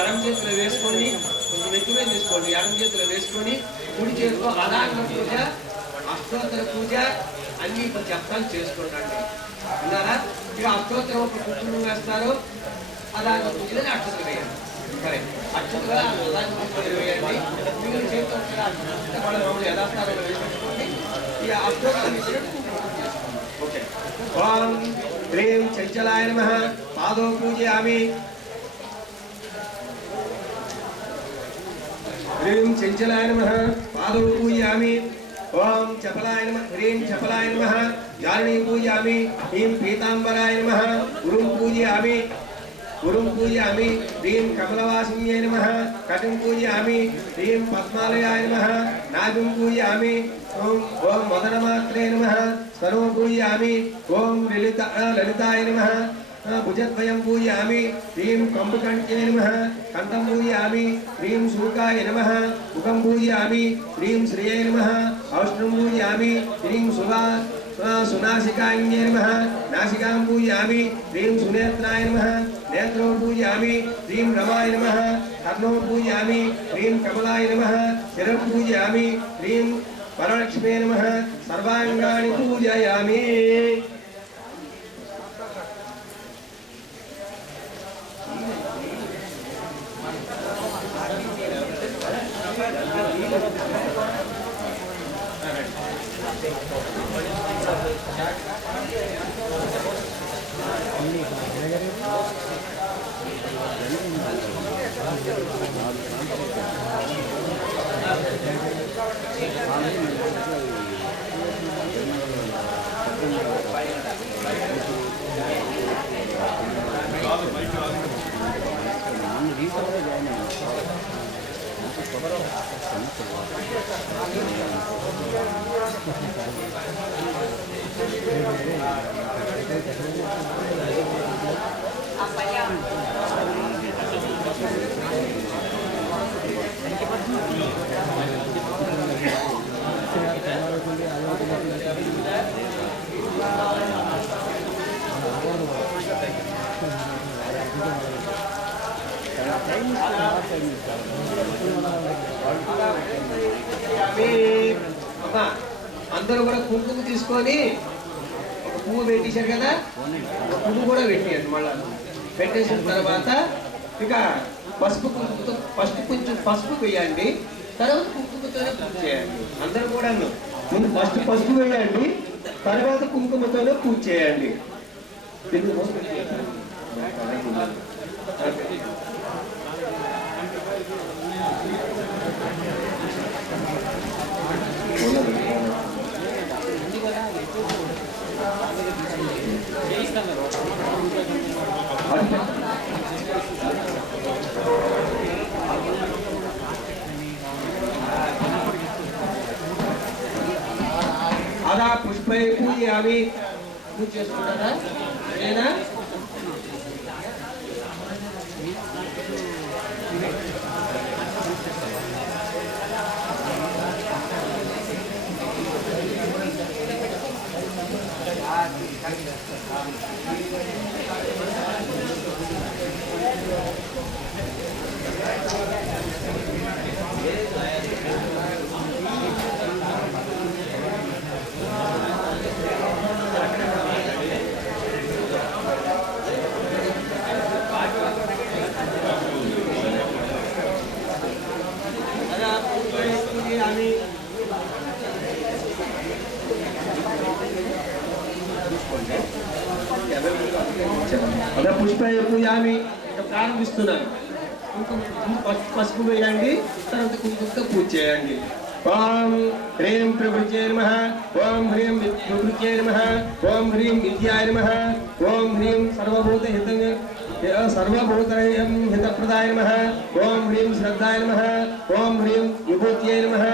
ఎడమ చేతిలో వేసుకొని కొంచెం ఎక్కువే తీసుకోండి. ఎడమ చేతిలో వేసుకొని కుడి చేతిలో అదాంగ పూజ, అష్టోత్తర పూజ అన్ని చెప్తాను చేసుకోండి. ఉన్నారా? ఇక అష్టోత్తరం ఒక కుటుంబం వేస్తారు, అదాంగ పూజని అక్షతలు వేయండి. సరే, అక్షతగా అదాంగ పూజలు వేయండి. మీరు చేతితో వాళ్ళ రౌండ్ యథాస్థానంలో వేసుకోండి. ఈ అష్టోత్తరం ఓకే. ఓం హ్రీం చంచలాయ నమః పాదో పూజయామి. హ్రీం చంచలాయ నమః పాదో పూజయామి. ఓం చపలాయ నమః హ్రీం చపలాయ నమః జారణీ పూజయామి. హ్రీం పీతాంబరాయ నమః గురుం పూజయామి. గురుం పూజయామి. హ్రీం కమలవాసిన్యై నమః కటిం పూజయామి. హ్రీం పద్మాలయాయ నమః నాభిం పూజయామి. ఓం మదనమాత్రే నమః స్తనో పూజయామి. ఓం లలితాయ నమః భుజద్వయం పూజయామి. హ్రీం కంబుకంఠ్యై నమః కంఠం పూజయామి. హ్రీం శూకాయ నమః ముఖం పూజయామి. హ్రీం శ్రియై నమః ఔష్ణం పూజయామి. హ్రీం సునాసికాయ నమః నాసికాం పూజయామి. హ్రీం సునేత్రాయ నమః నేత్రో పూజయామి. హ్రీం రమాయ నమః కర్ణో పూజయామి. హ్రీం కమలాయ నమః శిరం పూజయామి. హ్రీం వరలక్ష్మే నమః సర్వాంగాని పూజయామి. అందరూ కూడా కుంకుమ తీసుకొని ఒక పువ్వు పెట్టేశారు కదా, పువ్వు కూడా పెట్టేయండి. మళ్ళా పెట్టేసిన తర్వాత ఇక పసుపు కుంకుమతో ఫస్ట్ కొంచెం పసుపు వేయండి, తర్వాత కుంకుమతోనే పూజ చేయండి. అందరూ కూడా ముందు ఫస్ట్ పసుపు వేయండి, తర్వాత కుంకుమతోనే పూజ చేయండి. అదా పుష్పై పూజ అవి పూజ చేసుకుంటారా లేదా? అదే పుష్ప పూజామి ప్రారంభిస్తున్నాను. పసుపు వేయండి, తర్వాత కుంకుమతో పూజ చేయండి. ఓం హ్రీం ప్రకృత్యై నమః. ఓం హ్రీం ప్రకృత్యై నమః. ఓం హ్రీం విద్యాయ నమః. ఓం హ్రీం సర్వభూతహితం హితప్రదాయ నమః. ఓం హ్రీం శ్రద్ధాయ నమః. ఓం హ్రీం విభూత్యై నమః.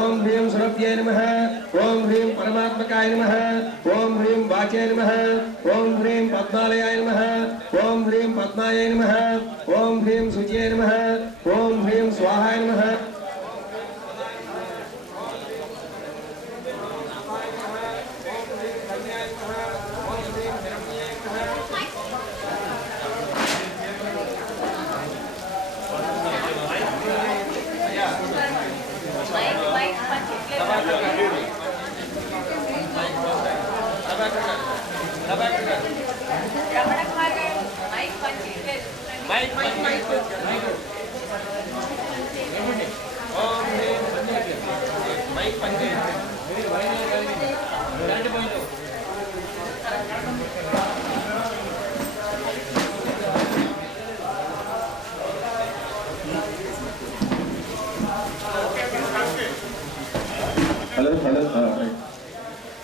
ఓం హ్రీం సురభ్యై నమః. ఓం హ్రీం పరమాత్మకాయ నమః. ఓం హ్రీం వాచాయ నమః. ఓం హ్రీం పద్మాలయాయ నమః. ఓం హ్రీం పద్మాయ నమః. ఓం హ్రీం శుచియై నమః. ఓం హ్రీం స్వాహాయ నమః.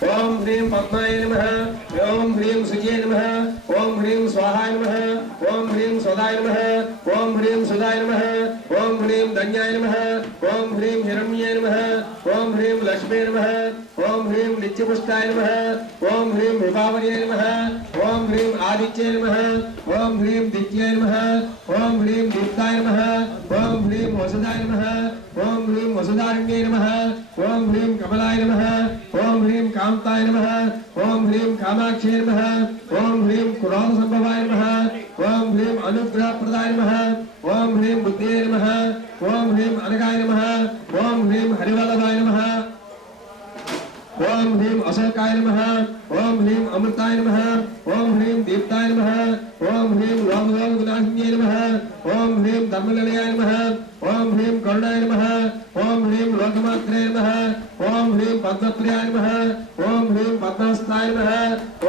ओम ह्रीं पद्माय नमः। ओम ह्रीं सुजय नमः। ओम ह्रीं स्वाहाय नमः। ओम ह्रीं स्वदाय नमः। ओम ह्रीं सुदाय नमः। ओम ह्रीं धन्याय नमः। ओम ह्रीं हिरण्याय नमः। ओम ह्रीं लक्ष्मी नमः। ओम ह्रीं नित्यपुष्टाय नमः। ओम ह्रीं विभावर्याय नमः। ओम ह्रीं आदित्याय नमः। ओम ह्रीं दित्याय नमः। ओम ह्रीं दीप्ताय नमः। ओम ह्रीं वसुदाय नमः। ओम ह्रीं वसुदारण्ये नमः। ओम ह्रीं कमलाय नमः। ओम ह्रीं कांताय नमः। ओम ह्रीं कामाक्षे नमः। ओम ह्रीं क्रोध संभवाय नमः। ओम ह्रीं अनुग्रह प्रदाय नमः। ओम ह्रीं बुद्धये नमः। ओम ह्रीं अनगाय नमः। ओम ह्रीं हरिवल्लभाय नमः। ओम ह्रीं अशोकाय नमः। ओम ह्रीं अमृताय नमः। ओम ह्रीं दीप्ताय नमः। ओम ह्रीं लोकलोक विनाशिन्ये नमः। ओम ह्रीं धर्मनिलयाय नमः। ओम ह्रीं करुणाय नमः। ओम ह्रीं लोकमात्रे नमः। ओम ह्रीं पद्मप्रियाय नमः। ओम ह्रीं पद्महस्ताय नमः।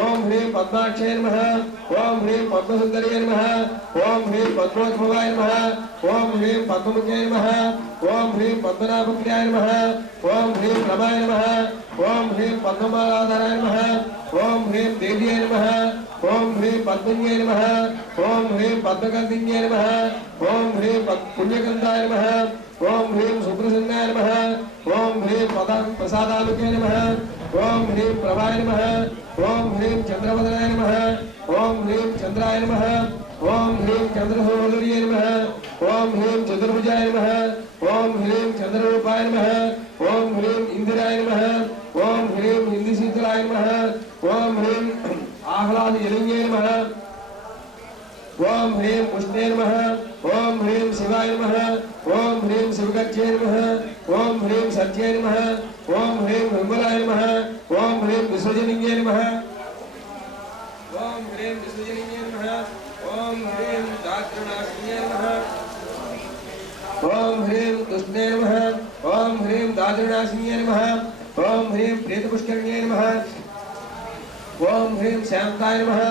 ओम ह्रीं पद्माक्षे नमः। ओम ह्रीं पद्मसुंदर्ये नमः। ओम ह्रीं पद्मोद्भवाय नमः। ओम ह्रीं पद्ममुखे नमः। ओम ह्रीं पद्मनाभप्रियाय नमः। ओम ह्रीं रमाय नमः। ओम ह्रीं पद्ममालाधराय नमः। ओम ह्रीं देव्यै नमः। ओम ह्रीं पद्मन्ये नमः। ओम ह्रीं पद्मकर्दिन्ये नमः। ओम ह्रीं पुण्यकन्दाय नमः। ओम ह्रीं सुप्रसन्नाय नमः। ओम ह्रीं प्रसादालुके नमः। ओम ह्रीं प्रभाय नमः। ओम ह्रीं चंद्रवदनाय नमः। ओम ह्रीं चंद्राय नमः। ओम ह्रीं चंद्रसौन्दर्ये नमः। ओम ह्रीं चतुर्भुजाय नमः। ओम ह्रीं चंद्ररूपाय नमः। ओम ह्रीं इंदिराय नमः। ओम ह्रीं इंदिशीतलाय नमः। ओम ह्रीं आह्लादजलिन्ये नमः। ओम ह्रीं पुष्णे नमः। ओम ह्रीं शिवाय नमः। ओम ह्रीं शिवगच्छे नमः। ओम ह्रीं सत्ये नमः। ओम ह्रीं विमलाय नमः। ओम ह्रीं विसर्जनीये नमः। ओम ह्रीं विसर्जनीये नमः। ओम ह्रीं दातृनाशिन्ये नमः। ओम ह्रीं तुष्णे नमः। ओम ह्रीं दातृनाशिन्ये नमः। ओम ह्रीं प्रेतपुष्करिण्ये नमः। ओम ह्रीं शांताय नमः।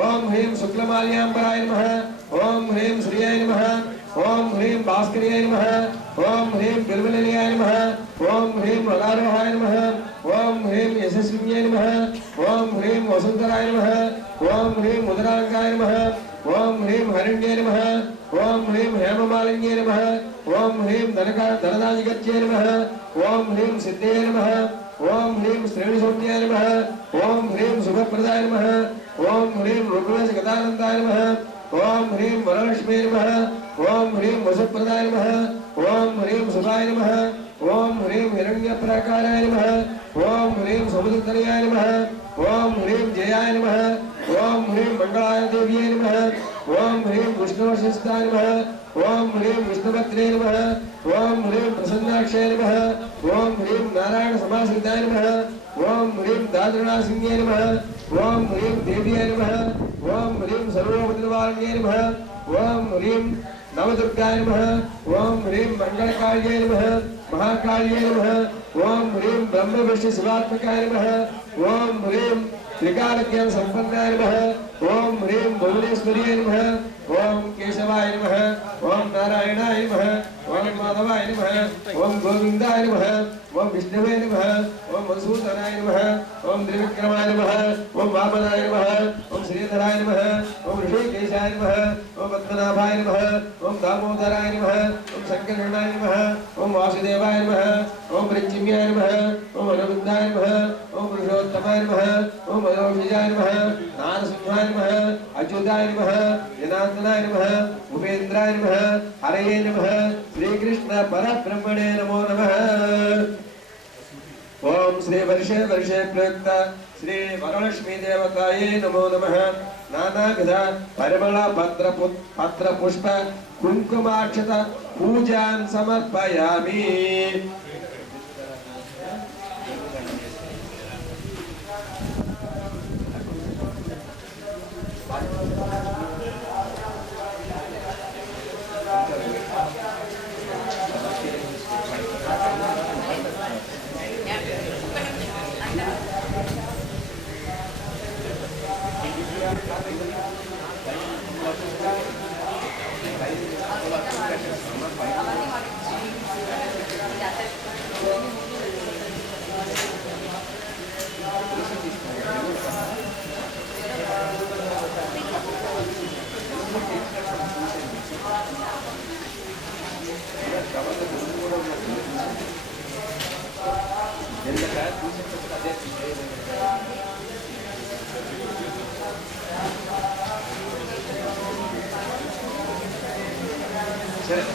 ओम ह्रीं शुक्लमाल्याम्बराय नमः। ओम ह्रीं श्रियाय नमः। ओम ह्रीं भास्कर्याय नमः। ओम ह्रीं बिल्वनिलयाय नमः। ओम ह्रीं वरारोहाय नमः। ओम ह्रीं यशस्विन्ये नमः। ओम ह्रीं वसुंधराय नमः। ओम ह्रीं मुद्रांकाय नमः। ओम ह्रीं हरिण्ये नमः। ओम ह्रीं हेममालिन्ये नमः। ओम ह्रीं धनदाजिगच्छे नमः। ओम ह्रीं सिद्धये नमः। ओम ह्रीं श्रेणिसौम्याय नमः। ओम ह्रीं शुभप्रदाय नमः। ओम ह्रीं ऋग्वेशगदानन्दाय नमः। ओम ह्रीं वरलक्ष्मी नमः। ओम ह्रीं वसुप्रदाय नमः। ओम ह्रीं सुभाय नमः। ओम ह्रीं हिरण्यप्राकाराय नमः। ओम ह्रीं समुद्रतनयाय नमः। ओम ह्रीं जयाय नमः। ओम ह्रीं मंगलाय देव्यै नमः। ओम ह्रीं विष्णुवशिष्ठाय नमः। ओम ह्रीं विष्णुभद्रे नमः। ओम ह्रीं प्रसन्नाक्षाय नमः। ओम ह्रीं नारायण समासिद्धाय नमः। ओम ह्रीं दातृनाशिन्ये नमः। ओम ह्रीं देव्यै नमः। ओम ह्रीं सर्वोपद्रवारण्ये नमः। ओम ह्रीं नवदुर्गाय नमः। ओम ह्रीं मंगलकार्ये नमः। महाकार्ये नमः। ओम ह्रीं ब्रह्म विष्णु शिवात्मकाय नमः। ओम ह्रीं त्रिकालज्ञान संपन्नाय नमः। ओम ह्रीं भुवनेश्वर्ये नमः। ओम केशवाय नमः। ओम नारायणाय नमः। ओम माधवाय नमः। ओम गोविंदाय नमः। ओम विष्णुवे नमः। ओम मधुसूदनाय नमः। ओम त्रिविक्रमाय नमः। ओम वामनाय नमः। ओम श्रीधराय नमः। ओम ऋषिकेशाय नमः। ओम पद्मनाभाय नमः। ओम दामोदराय नमः। ओम शंकरनाय नमः। ओम वासुदेवाय नमः। ओम ऋचिम्याय नमः। ओम अरविंदाय नमः। ओम पुरुषोत्तमाय नमः। ओम अयोध्याय नमः। नारसिंहाय नमः। अच्युताय नमः। जनार्दनाय नमः। उपेन्द्राय नमः। हरये नमः। श्री कृष्ण परब्रह्मणे नमो नमः। ओम श्री वर्षे वर्षे प्रयुक्त श्री वरलक्ष्मी देवताये नमो नमः। नानाविध परिमल पत्र पुष्प कुंकुमाक्षत पूजां समर्पयामि। సరే